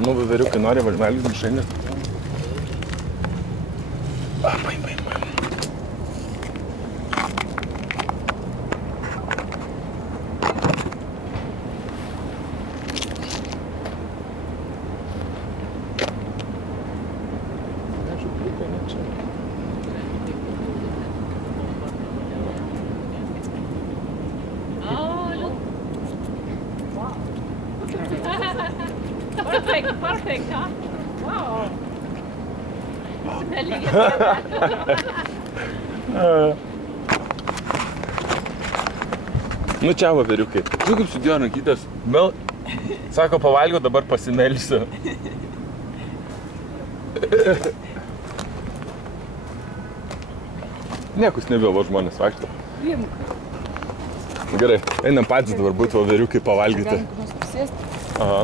Nu, vyriukai nori valgyti mišrainės. Paim. Perfect, huh? Wow. Nu čia va, vyriukai. Žiūrėk, kaip sudėjo rankytės. Sako, pavalgiau, dabar pasimelsiu. Niekus nebėjo, žmonės vaikšto. Gerai, einam patys dabar būti, va, vyriukai pavalgyti. Galim kur nors apsėsti? Aha.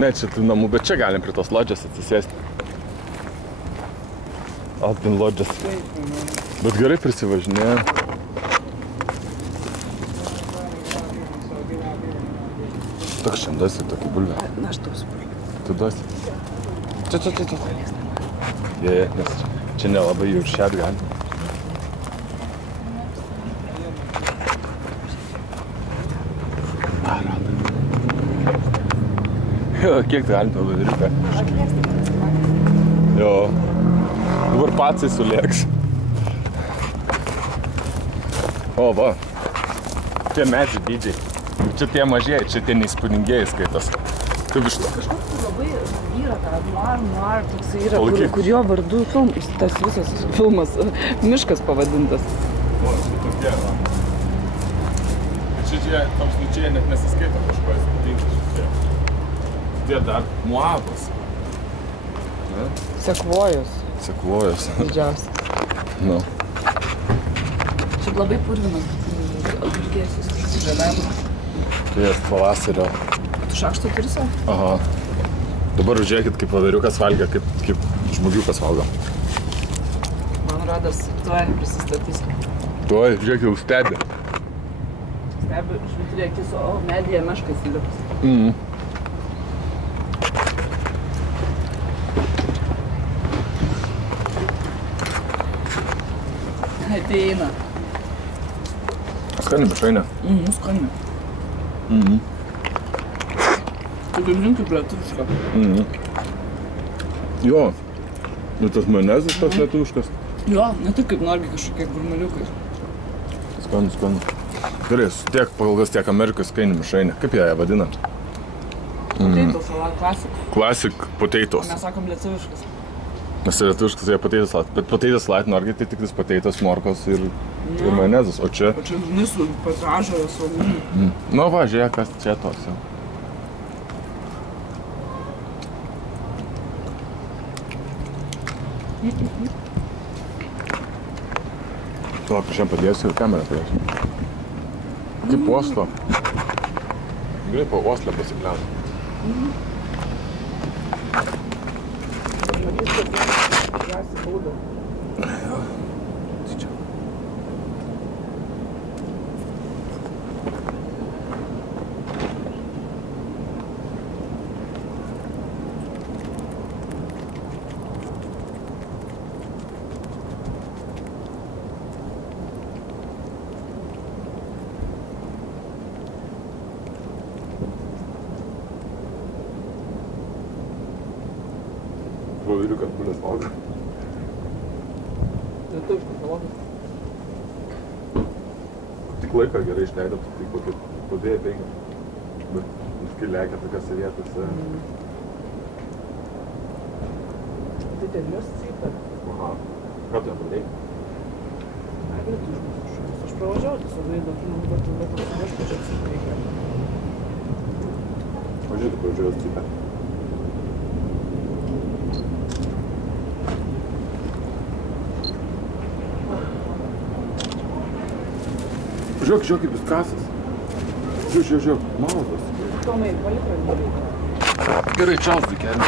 Ne, čia tų namų, bet čia galim prie tos lodžės atsisėsti. Alpin lodžės. Bet gerai prisivažinėja. Toks šiandien duosi tokį bulvę. Na, aš duosiu bulvę. Tu duosi? Čia. Jie, nes čia nelabai jau šiat gali. Jo, kiek tai galim to vyriuką? Jo. Dabar patsai sulėks. O, va. Tie medžiai dydžiai. Čia tie mažieji, čia tie neįspūdingieji skaitos. Taip iš to. Kažkur labai yra tą noir, toksai yra, kur jo vardu tas visas filmas, miškas pavadintas. O, čia tokie, va. Čia toks, nu čia net nesiskaito kažko įspūdingas šitie. Tie dar muabas. Sekvojos. Sekvojos. Didžiausia. Nu. Šiaip labai purvinas apdulkėjusius žaliavimas. Tai pavasario. Tu šaukštą turi savo? Aha. Dabar žiūrėkit, kaip vyriukas valgia, kaip žmogiukas valgo. Man rodos, tuoj prisistatys. Tuoj, žiūrėk, jau stebi. Stebi, švitrė akis, o medyje meškas įlips. Ateina. Skani mišrainė. Skani. Tai kaip žinai, kaip lietuviška. Jo. Nu tas majonezas toks lietuviškas. Jo, ne taip kaip norgi kažkokie gurmaliukai. Skanu. Gerai, tiek pagalgas, tiek Amerikos skani mišrainė. Kaip ją vadina? Potato salad, Classic potatoes. Mes sakom lietuviškas. Nes lietuviškas jie potato salad. Bet potato salad norgi tai tikris potatoes, morkos ir majonezas. O čia... O čia žinai su petražoje, svogūnų. Nu va, žiūrėk, kas čia toks jau. Tuo, šiandien padėsiu ir kamerą turėsiu. Kaip oslo. Gerai po oslę pasikliauti. Matys, kad rasi būdą. Jo. Tai čia. Vyriukas bulės valgo. Lietuviškas salatas. Tik laiką gerai išleidom, tik kokį po 2-5. Bet kai lekia tokiose vietose. Tai ten jos cypia. Aha. Ką tu ją pradėjai? Aš pravažiavau su veido, bet viešpačio cypia. Važiuoju, pravažiavęs cypia. Žiūrėk, kaip jis kasas. Žiūrėk, malas. Tomai, paliko jį. Gerai, čiaus, dukeli.